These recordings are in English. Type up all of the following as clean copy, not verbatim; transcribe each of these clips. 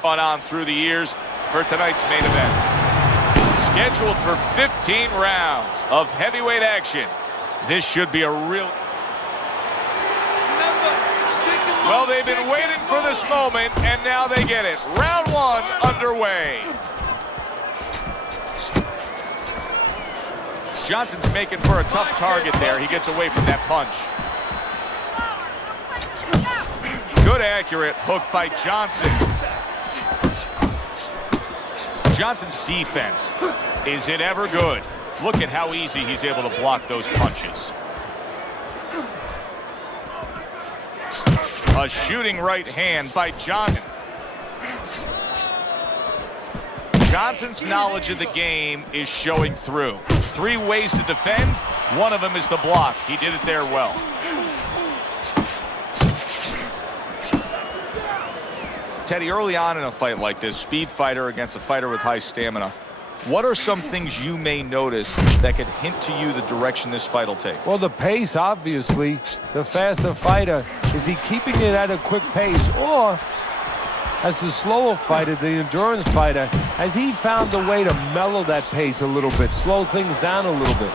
Gone on through the years for tonight's main event. Scheduled for 15 rounds of heavyweight action. This should be a real... Well, they've been waiting for this moment, and now they get it. Round one underway. Johnson's making for a tough target there. He gets away from that punch. Good accurate hook by Johnson. Johnson's defense, is it ever good? Look at how easy he's able to block those punches. A shooting right hand by Johnson. Johnson's knowledge of the game is showing through. 3 ways to defend. One of them is to block. He did it there well. Teddy, early on in a fight like this, speed fighter against a fighter with high stamina, what are some things you may notice that could hint to you the direction this fight will take? Well, the pace, obviously. The faster fighter, is he keeping it at a quick pace? Or, as the slower fighter, the endurance fighter, has he found a way to mellow that pace a little bit, slow things down a little bit?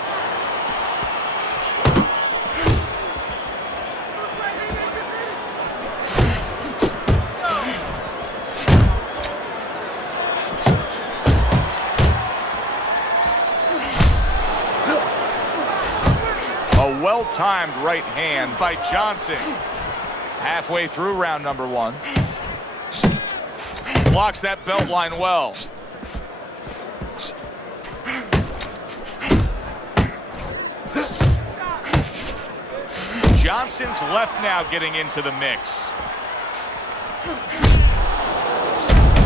A well-timed right hand by Johnson. Halfway through round number 1. Blocks that belt line well. Johnson's left now getting into the mix.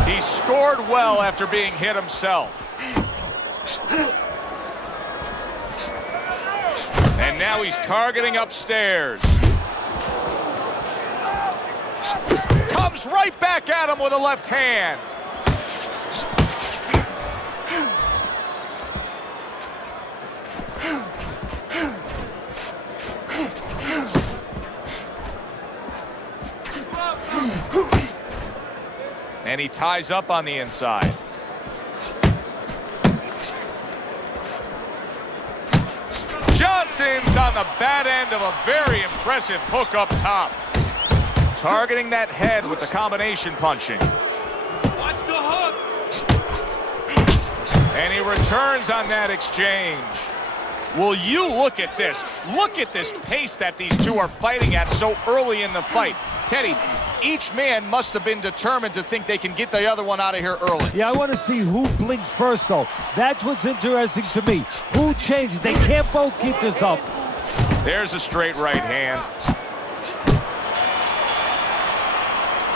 He scored well after being hit himself. And now he's targeting upstairs. Comes right back at him with a left hand. And he ties up on the inside. Johnson's on the bad end of a very impressive hook up top. Targeting that head with the combination punching. Watch the hook. And he returns on that exchange. Will you look at this? Look at this pace that these two are fighting at so early in the fight. Teddy, each man must have been determined to think they can get the other one out of here early. Yeah, I want to see who blinks first, though. That's what's interesting to me. Who changes? They can't both keep this up. There's a straight right hand.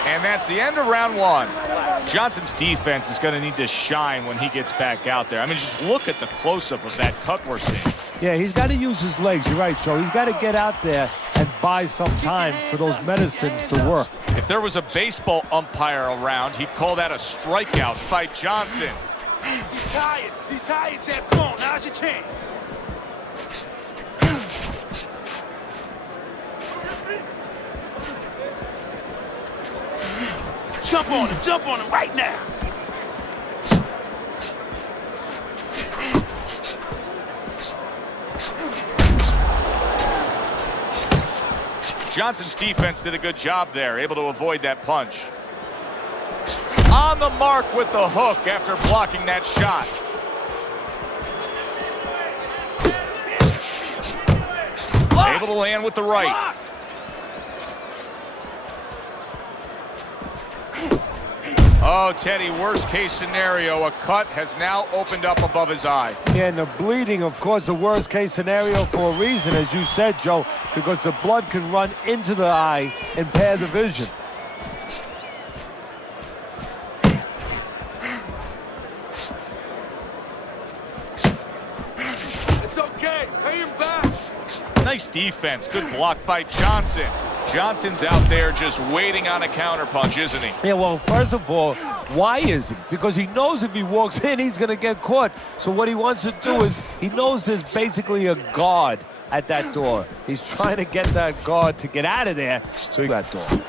And that's the end of round 1. Johnson's defense is going to need to shine when he gets back out there. I mean, just look at the close-up of that cut we're seeing. Yeah, he's got to use his legs. You're right, Joe. He's got to get out there and buy some time for those medicines to work. If there was a baseball umpire around, he'd call that a strikeout by Johnson. He's tired. He's tired, champ. Come on, now's your chance. Jump on him right now. Johnson's defense did a good job there, able to avoid that punch. On the mark with the hook after blocking that shot. Able to land with the right. Oh, Teddy, worst case scenario, a cut has now opened up above his eye. Yeah, and the bleeding, of course, the worst case scenario for a reason, as you said, Joe, because the blood can run into the eye and impair the vision. It's okay. Pay him back. Nice defense. Good block by Johnson. Johnson's out there just waiting on a counterpunch, isn't he? Yeah, well, first of all, why is he? Because he knows if he walks in, he's going to get caught. So what he wants to do is, he knows there's basically a guard at that door. He's trying to get that guard to get out of there, so he got that door.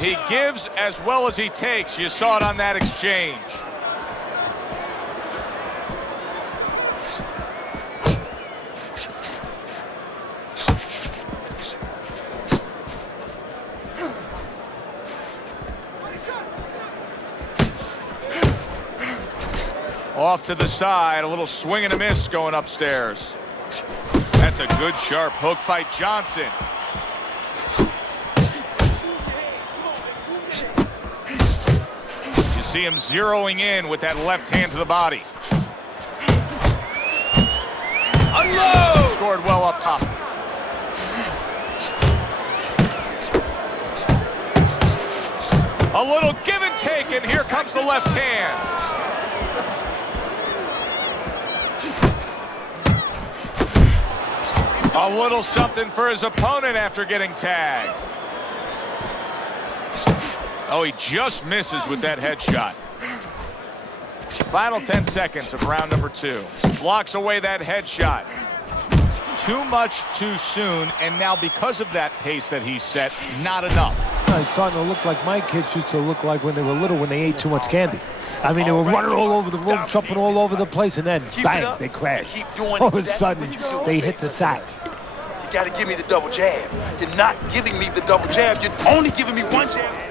He gives as well as he takes. You saw it on that exchange. Off to the side, a little swing and a miss going upstairs. That's a good sharp hook by Johnson. You see him zeroing in with that left hand to the body. Unload! Scored well up top. A little give and take, and here comes the left hand. A little something for his opponent after getting tagged. Oh, he just misses with that headshot. Final 10 seconds of round number 2. Blocks away that headshot. Too much too soon, and now because of that pace that he set, not enough. It's starting to look like my kids used to look like when they were little, when they ate too much candy. I mean, they were running all over the room, jumping all over the place, and then, bang, they crashed. All of a sudden, they hit the sack. You gotta give me the double jab. You're not giving me the double jab. You're only giving me one jab.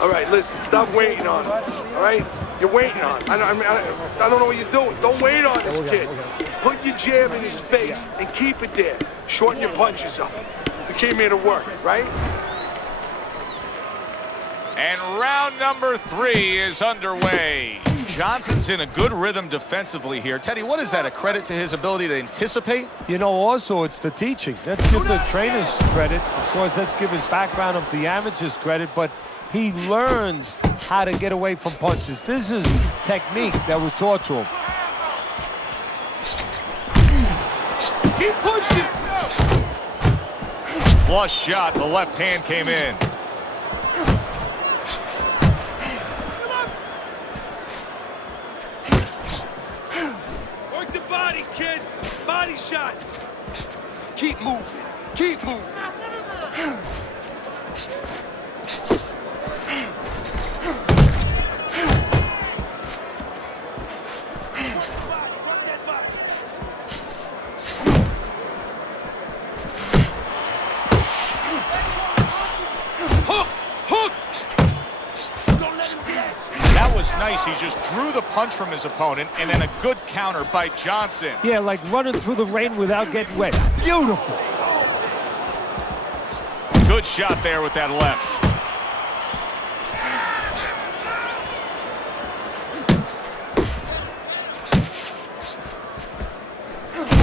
All right, listen, stop waiting on him, all right? You're waiting on him. I don't know what you're doing. Don't wait on this kid. Put your jab in his face and keep it there. Shorten your punches up. You came here to work, right? And round number 3 is underway. Johnson's in a good rhythm defensively here. Teddy, what is that, a credit to his ability to anticipate? You know, also, it's the teaching. Let's give the trainers credit. Of course, let's give his background of the amateurs credit, but he learned how to get away from punches. This is technique that was taught to him. Keep pushing! Flush shot, the left hand came in. Work the body, kid. Body shots. Keep moving. Keep moving. Nice. He just drew the punch from his opponent, and then a good counter by Johnson. Yeah, like running through the rain without getting wet. Beautiful. Good shot there with that left.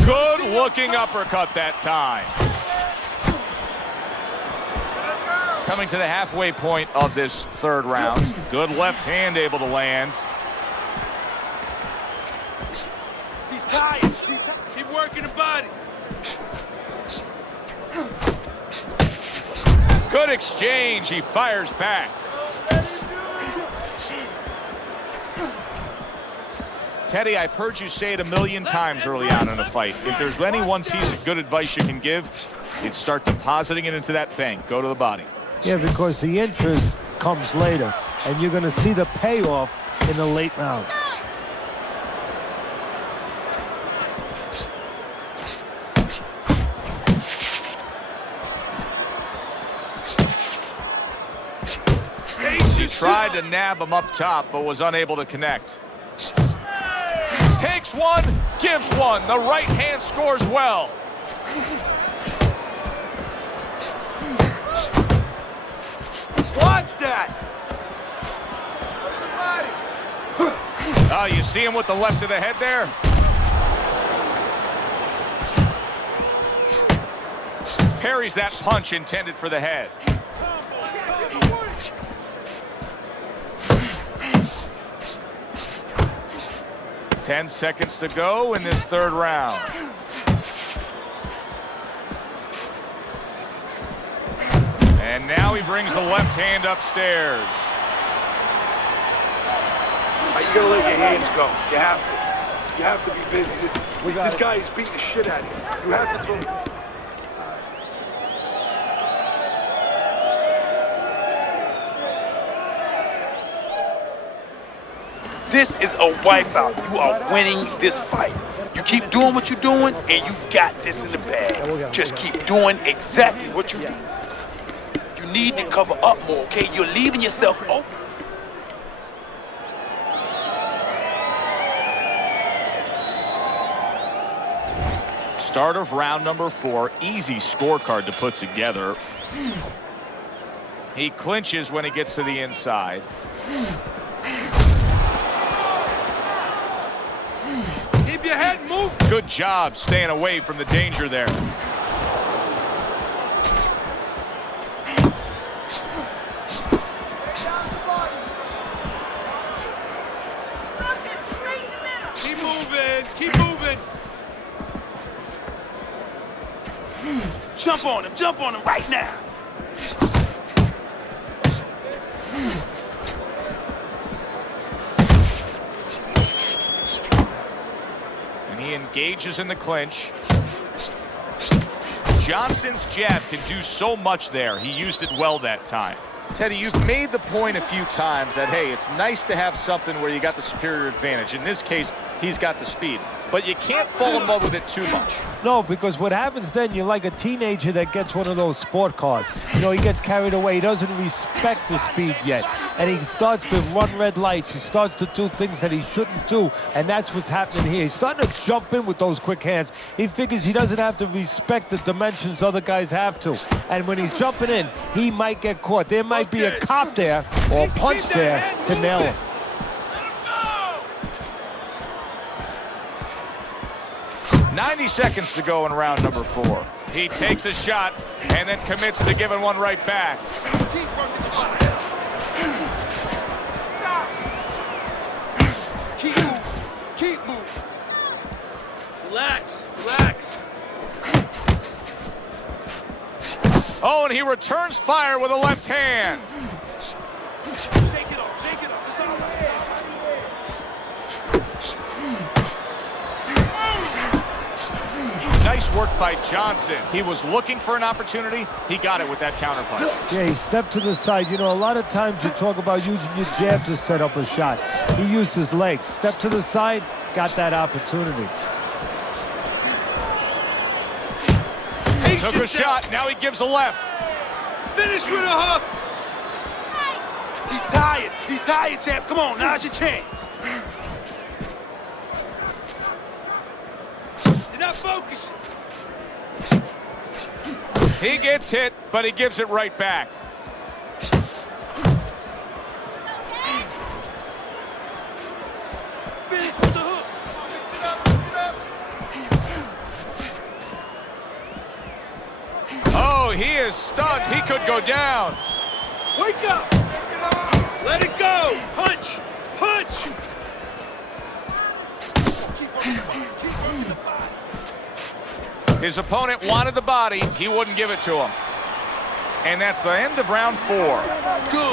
Good looking uppercut that time. Coming to the halfway point of this 3rd round. Good left hand able to land. He's tired. Keep working the body. Good exchange. He fires back. Teddy, I've heard you say it a million times early on in a fight. If there's any one piece of good advice you can give, it's start depositing it into that bank. Go to the body. Yeah, because the interest comes later, and you're going to see the payoff in the late rounds. He tried to nab him up top, but was unable to connect. Takes one, gives one. The right hand scores well. Watch that! Oh, you see him with the left of the head there? Parries that punch intended for the head. 10 seconds to go in this 3rd round. And now he brings the left hand upstairs. You gotta let your hands go. You have to. You have to be busy. This guy is beating the shit out of you. You have to throw. This is a wipeout. You are winning this fight. You keep doing what you're doing, and you got this in the bag. Just keep doing exactly what you do. You need to cover up more, okay? You're leaving yourself open. Start of round number 4. Easy scorecard to put together. He clinches when he gets to the inside. Keep your head moving. Good job staying away from the danger there. Keep moving. Keep moving. Jump on him right now. And he engages in the clinch. Johnson's jab can do so much there. He used it well that time. Teddy, you've made the point a few times that, hey, it's nice to have something where you got the superior advantage. In this case, he's got the speed. But you can't fall in love with it too much. No, because what happens then, you're like a teenager that gets one of those sport cars. You know, he gets carried away. He doesn't respect the speed yet. And he starts to run red lights. He starts to do things that he shouldn't do. And that's what's happening here. He's starting to jump in with those quick hands. He figures he doesn't have to respect the dimensions other guys have to. And when he's jumping in, he might get caught. There might be a cop there or a punch there to nail him. 90 seconds to go in round number 4. He takes a shot and then commits to giving one right back. Keep moving. Keep moving. Relax. Relax. Oh, and he returns fire with a left hand. Shake it off. Shake it off. Nice work by Johnson. He was looking for an opportunity. He got it with that counterpunch. Yeah, he stepped to the side. You know, a lot of times you talk about using your jab to set up a shot. He used his legs. Step to the side, got that opportunity. Took a shot, now he gives a left. Finish with a hook. He's tired. He's tired, champ. Come on, now's your chance. You're not focusing. He gets hit, but he gives it right back. Finish with the hook. Mix it up. Oh, he is stunned. He could go down. Wake up. Let it go. Punch. Punch. His opponent wanted the body. He wouldn't give it to him. And that's the end of round 4.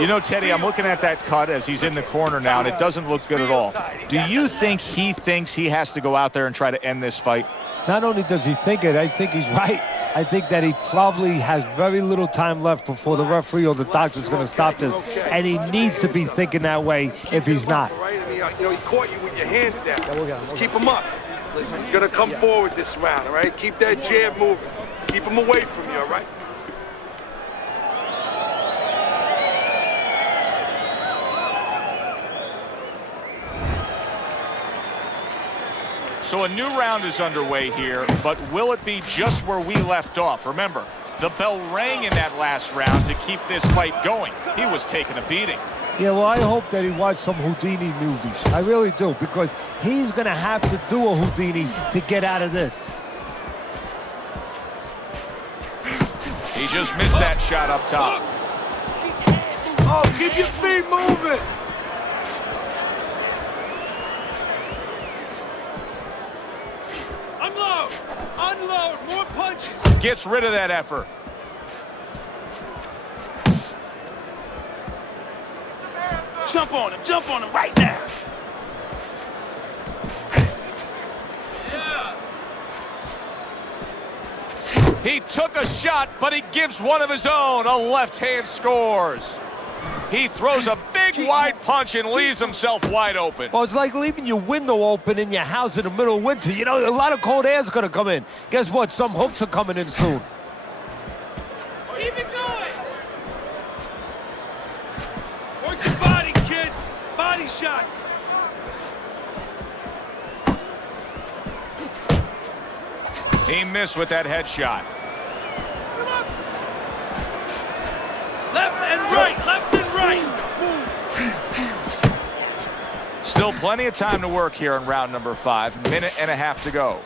You know, Teddy, I'm looking at that cut as he's in the corner now, and it doesn't look good at all. Do you think he thinks he has to go out there and try to end this fight? Not only does he think it, I think he's right. I think that he probably has very little time left before the referee or the doctor's going to stop this. And he needs to be thinking that way if he's not. Right? I mean, you know, he caught you with your hands down. Let's keep him up. Listen, he's going to come forward this round, all right? Keep that jab moving. Keep him away from you, all right? So a new round is underway here, but will it be just where we left off? Remember, the bell rang in that last round to keep this fight going. He was taking a beating. Yeah, well, I hope that he watched some Houdini movies. I really do, because he's going to have to do a Houdini to get out of this. He just missed that shot up top. Oh, keep your feet moving. Unload. Unload. More punches. Gets rid of that effort. Jump on him right now. took a shot, but he gives one of his own. A left hand scores. He throws a big wide punch and leaves himself wide open. Well, it's like leaving your window open in your house in the middle of winter. You know, a lot of cold air is going to come in. Guess what? Some hooks are coming in soon. Keep it going. Work your body, kid. Body shots. He missed with that headshot. Left and right, left and right. Still plenty of time to work here in round number 5. Minute and a half to go.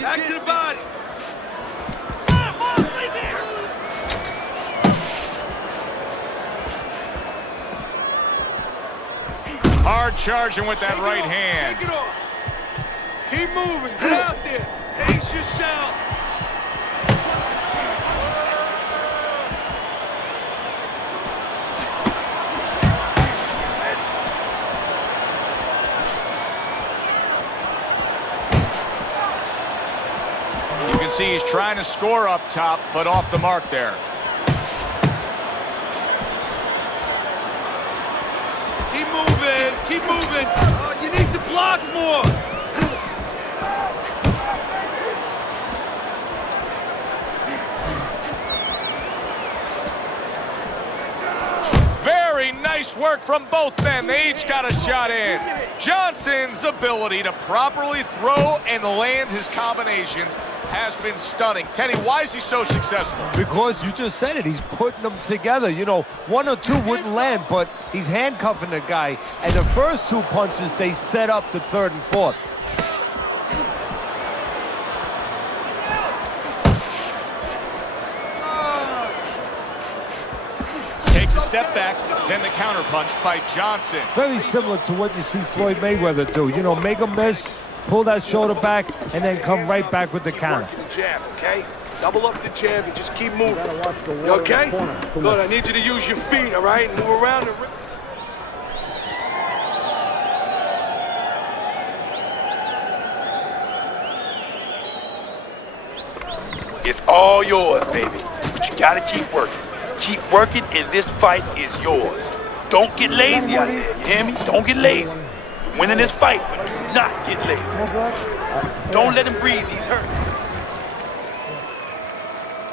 Back to the body. Hard charging with that right hand. Take it off. Keep moving. Get out there. Pace yourself. You can see he's trying to score up top, but off the mark there. Keep moving. Keep moving. Oh, you need to block more. Very nice work from both men. They each got a shot in. Johnson's ability to properly throw and land his combinations has been stunning. Teddy, why is he so successful? Because you just said it. He's putting them together. You know, 1 or 2 wouldn't land, but he's handcuffing the guy. And the first 2 punches, they set up the 3rd and 4th. Takes a step back, then the counter punch by Johnson. Very similar to what you see Floyd Mayweather do. You know, make a miss, pull that shoulder back, and then come right back with the counter. Working the jab, okay? Double up the jab and just keep moving. You okay? Good, I need you to use your feet, all right? Move around the ring. It's all yours, baby. But you gotta keep working. Keep working, and this fight is yours. Don't get lazy out there, you hear me? Don't get lazy. You're winning this fight, but do not get lazy. Don't let him breathe, he's hurt.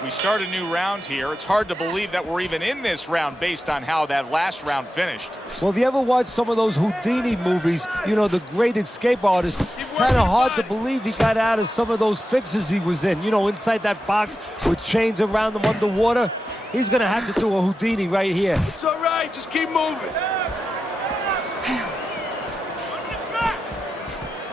We start a new round here. It's hard to believe that we're even in this round based on how that last round finished. Well, if you ever watch some of those Houdini movies, you know, the great escape artist, kind of hard to believe he got out of some of those fixes he was in. You know, inside that box with chains around him underwater. He's going to have to do a Houdini right here. It's all right, just keep moving.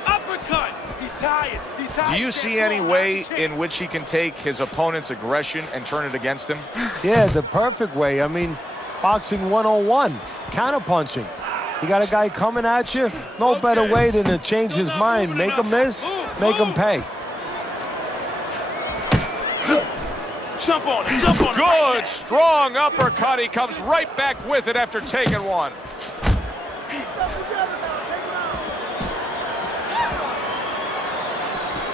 Uppercut. He's tired. He's tired. Do you see any way in which he can take his opponent's aggression and turn it against him? Yeah, the perfect way. I mean, boxing 101, counterpunching. You got a guy coming at you, no better way than to change his mind. Make him miss, make him pay. Jump on him, jump on him. Good, strong uppercut. He comes right back with it after taking one.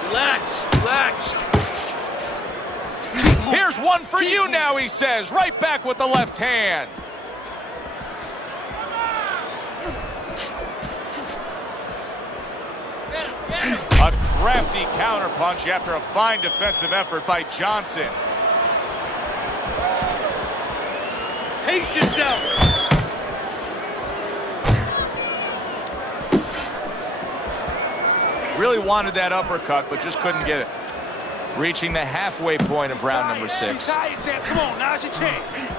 Relax, relax. Here's one for you now, he says. Right back with the left hand. A crafty counterpunch after a fine defensive effort by Johnson. Pace yourself. Really wanted that uppercut, but just couldn't get it. Reaching the halfway point of round number 6. He's tired, champ. Come on, now's your chance.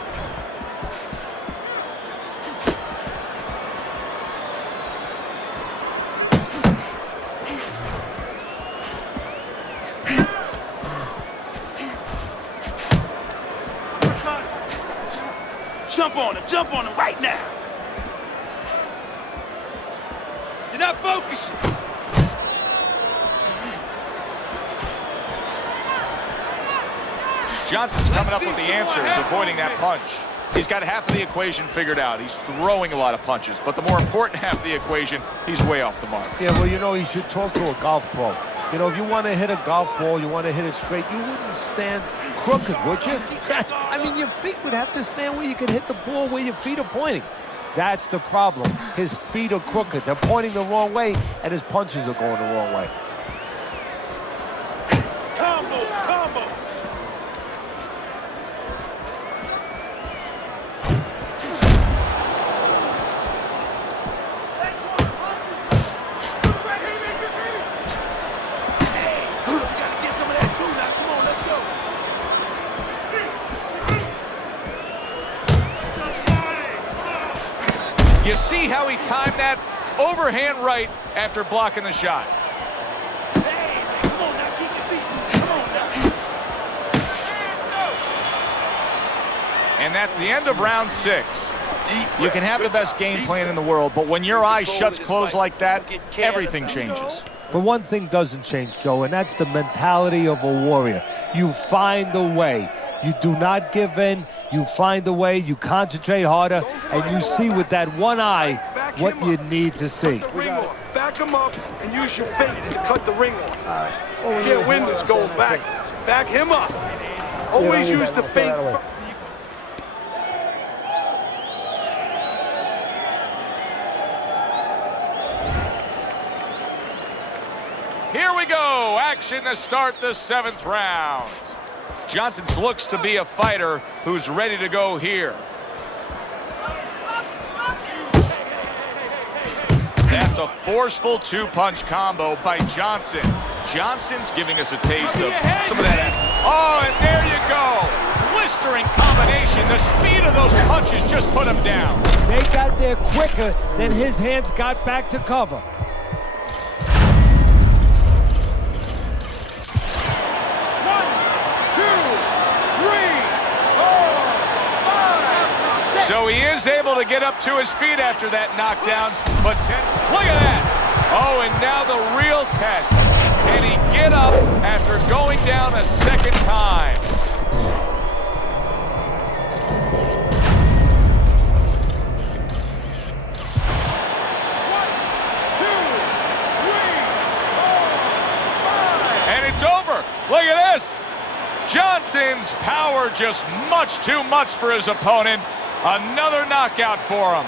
Jump on him right now. You're not focusing. Johnson's coming up with the answers, avoiding that punch. He's got half of the equation figured out. He's throwing a lot of punches, but the more important half of the equation, he's way off the mark. Yeah, well, you know, he should talk to a golf pro. You know, if you want to hit a golf ball, you want to hit it straight, you wouldn't stand crooked, would you? I mean, your feet would have to stand where you can hit the ball where your feet are pointing. That's the problem. His feet are crooked. They're pointing the wrong way, and his punches are going the wrong way. Combo, combo. You see how he timed that overhand right after blocking the shot. Hey, come on now, keep your feet. Come on now. And that's the end of round 6. You can have the best game plan in the world, but when your eyes shuts closed like that, everything changes. But one thing doesn't change, Joe, and that's the mentality of a warrior. You find a way. You do not give in. You find a way. You concentrate harder, and you see with that one eye what you need to see. Back him up and use your feints to cut the ring off. You can't win this going backwards. Back him up. Always use the feint. Here we go. Action to start the 7th round. Johnson looks to be a fighter who's ready to go here. That's a forceful 2-punch combo by Johnson. Johnson's giving us a taste of some of that. Oh, and there you go. Blistering combination. The speed of those punches just put him down. They got there quicker than his hands got back to cover. So he is able to get up to his feet after that knockdown, but look at that. Oh, and now the real test. Can he get up after going down a second time? And it's over. Look at this. Johnson's power just much too much for his opponent. Another knockout for him.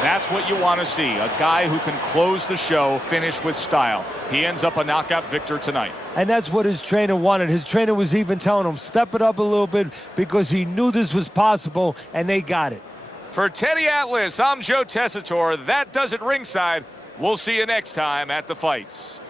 That's what you want to see, a guy who can close the show, finish with style. He ends up a knockout victor tonight. And that's what his trainer wanted. His trainer was even telling him, step it up a little bit, because he knew this was possible, and they got it. For Teddy Atlas, I'm Joe Tessitore. That does it ringside. We'll see you next time at the fights.